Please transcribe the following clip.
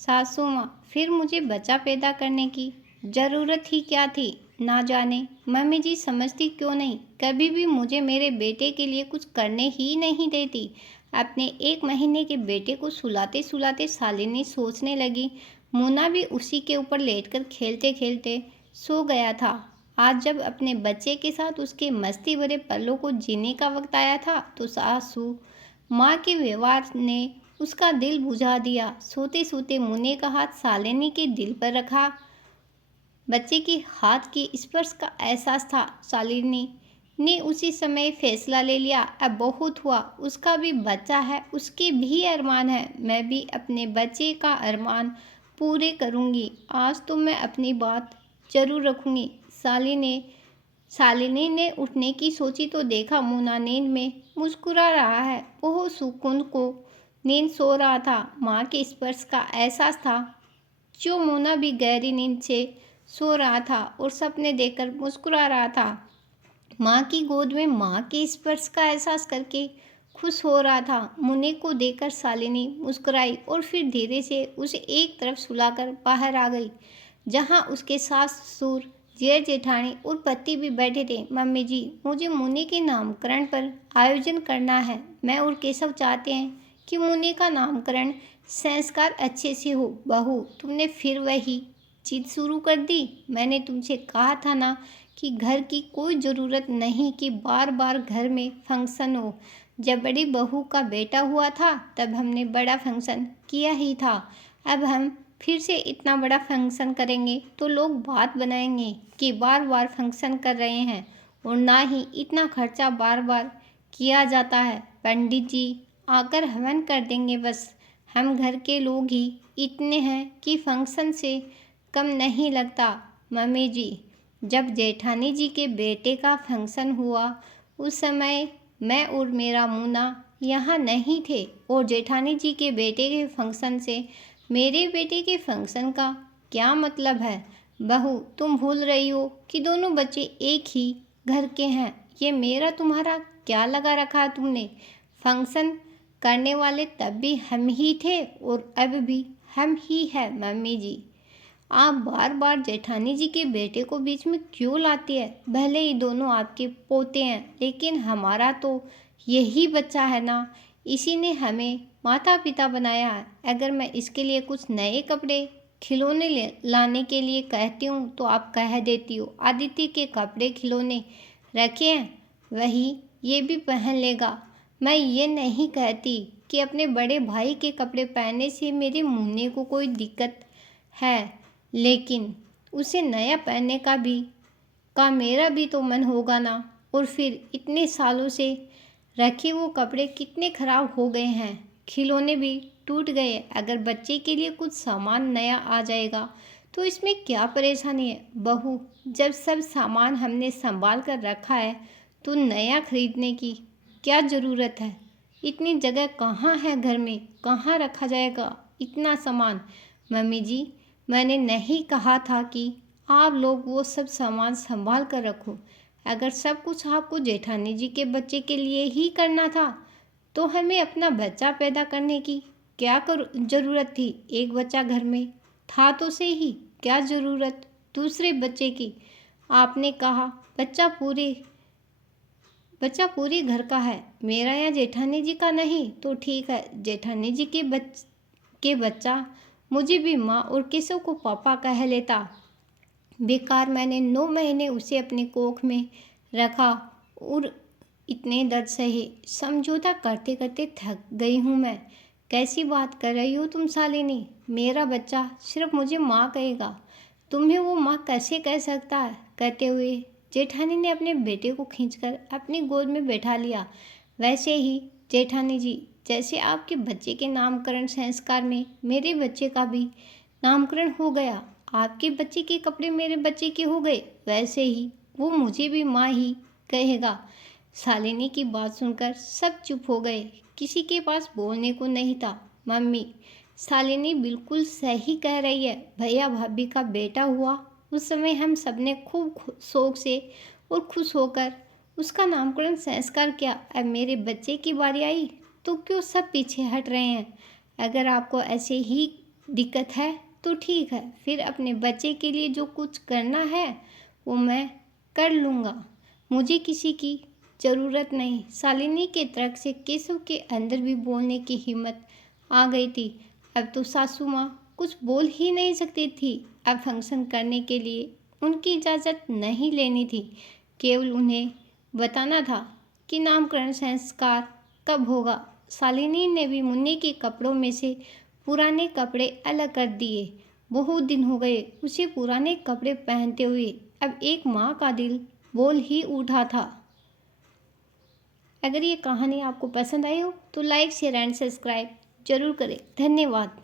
सासू माँ, फिर मुझे बच्चा पैदा करने की ज़रूरत ही क्या थी? ना जाने मम्मी जी समझती क्यों नहीं, कभी भी मुझे मेरे बेटे के लिए कुछ करने ही नहीं देती। अपने 1 महीने के बेटे को सुलाते सुलाते शालिनी सोचने लगी। मुन्ना भी उसी के ऊपर लेटकर खेलते खेलते सो गया था। आज जब अपने बच्चे के साथ उसके मस्ती भरे पलों को जीने का वक्त आया था तो सासू माँ के व्यवहार ने उसका दिल बुझा दिया। सोते सोते मुन्ने का हाथ शालिनी के दिल पर रखा। बच्चे के हाथ के स्पर्श का एहसास था। शालिनी ने उसी समय फैसला ले लिया, अब बहुत हुआ, उसका भी बच्चा है, उसके भी अरमान है, मैं भी अपने बच्चे का अरमान पूरे करूंगी। आज तो मैं अपनी बात जरूर रखूंगी। शालिनी ने उठने की सोची तो देखा मुन्ना नींद में मुस्कुरा रहा है। वह सुकून को नींद सो रहा था। माँ के स्पर्श का एहसास था। जो मोना भी गहरी नींद से सो रहा था और सपने देखकर मुस्कुरा रहा था। माँ की गोद में माँ के स्पर्श का एहसास करके खुश हो रहा था। मुन्ने को देखकर शालिनी मुस्कुराई और फिर धीरे से उसे एक तरफ सुलाकर बाहर आ गई, जहाँ उसके सास ससुर, जेठ जेठानी और पति भी बैठे थे। मम्मी जी, मुझे मुन्ने के नामकरण पर आयोजन करना है। मैं और केशव चाहते हैं कि मुन्ने का नामकरण संस्कार अच्छे से हो। बहू, तुमने फिर वही जिद शुरू कर दी। मैंने तुमसे कहा था ना कि घर की कोई ज़रूरत नहीं कि बार बार घर में फंक्शन हो। जब बड़ी बहू का बेटा हुआ था तब हमने बड़ा फंक्शन किया ही था। अब हम फिर से इतना बड़ा फंक्शन करेंगे तो लोग बात बनाएंगे कि बार बार फंक्शन कर रहे हैं, और ना ही इतना खर्चा बार बार किया जाता है। पंडित जी आकर हवन कर देंगे बस। हम घर के लोग ही इतने हैं कि फंक्शन से कम नहीं लगता। मम्मी जी, जब जेठानी जी के बेटे का फंक्शन हुआ उस समय मैं और मेरा मुन्ना यहाँ नहीं थे, और जेठानी जी के बेटे के फंक्शन से मेरे बेटे के फंक्शन का क्या मतलब है? बहू, तुम भूल रही हो कि दोनों बच्चे एक ही घर के हैं। ये मेरा तुम्हारा क्या लगा रखा है तुमने? फंक्शन करने वाले तब भी हम ही थे और अब भी हम ही हैं। मम्मी जी, आप बार बार जेठानी जी के बेटे को बीच में क्यों लाती है? भले ही दोनों आपके पोते हैं, लेकिन हमारा तो यही बच्चा है ना। इसी ने हमें माता पिता बनाया है। अगर मैं इसके लिए कुछ नए कपड़े खिलौने लाने के लिए कहती हूँ तो आप कह देती हो आदित्य के कपड़े खिलौने रखे हैं, वही ये भी पहन लेगा। मैं ये नहीं कहती कि अपने बड़े भाई के कपड़े पहनने से मेरे मुन्ने को कोई दिक्कत है, लेकिन उसे नया पहनने का मेरा भी तो मन होगा ना। और फिर इतने सालों से रखे वो कपड़े कितने खराब हो गए हैं, खिलौने भी टूट गए। अगर बच्चे के लिए कुछ सामान नया आ जाएगा तो इसमें क्या परेशानी है? बहू, जब सब सामान हमने संभाल कर रखा है तो नया खरीदने की क्या ज़रूरत है? इतनी जगह कहाँ है घर में, कहाँ रखा जाएगा इतना सामान? मम्मी जी, मैंने नहीं कहा था कि आप लोग वो सब सामान संभाल कर रखो। अगर सब कुछ आपको जेठानी जी के बच्चे के लिए ही करना था तो हमें अपना बच्चा पैदा करने की क्या ज़रूरत थी? एक बच्चा घर में था तो से ही, क्या ज़रूरत दूसरे बच्चे की? आपने कहा बच्चा पूरे घर का है, मेरा या जेठानी जी का नहीं। तो ठीक है, जेठानी जी के बच्चा मुझे भी माँ और केशव को पापा कह लेता। बेकार मैंने 9 महीने उसे अपने कोख में रखा और इतने दर्द सहे। समझौता करते करते थक गई हूँ मैं। कैसी बात कर रही हो तुम शालिनी? मेरा बच्चा सिर्फ मुझे माँ कहेगा, तुम्हें वो माँ कैसे कह सकता है? कहते हुए जेठानी ने अपने बेटे को खींचकर अपनी गोद में बैठा लिया। वैसे ही जेठानी जी, जैसे आपके बच्चे के नामकरण संस्कार में मेरे बच्चे का भी नामकरण हो गया, आपके बच्चे के कपड़े मेरे बच्चे के हो गए, वैसे ही वो मुझे भी माँ ही कहेगा। शालिनी की बात सुनकर सब चुप हो गए, किसी के पास बोलने को नहीं था। मम्मी, शालिनी बिल्कुल सही कह रही है। भैया भाभी का बेटा हुआ उस समय हम सबने खूब शौक से और खुश होकर उसका नामकरण संस्कार किया। अब मेरे बच्चे की बारी आई तो क्यों सब पीछे हट रहे हैं? अगर आपको ऐसे ही दिक्कत है तो ठीक है, फिर अपने बच्चे के लिए जो कुछ करना है वो मैं कर लूँगा, मुझे किसी की ज़रूरत नहीं। शालिनी के तर्क से केशव के अंदर भी बोलने की हिम्मत आ गई थी। अब तो सासू माँ कुछ बोल ही नहीं सकती थी। अब फंक्शन करने के लिए उनकी इजाज़त नहीं लेनी थी, केवल उन्हें बताना था कि नामकरण संस्कार कब होगा। शालिनी ने भी मुन्नी के कपड़ों में से पुराने कपड़े अलग कर दिए। बहुत दिन हो गए उसे पुराने कपड़े पहनते हुए। अब एक माँ का दिल बोल ही उठा था। अगर ये कहानी आपको पसंद आई हो तो लाइक शेयर एंड सब्सक्राइब जरूर करें। धन्यवाद।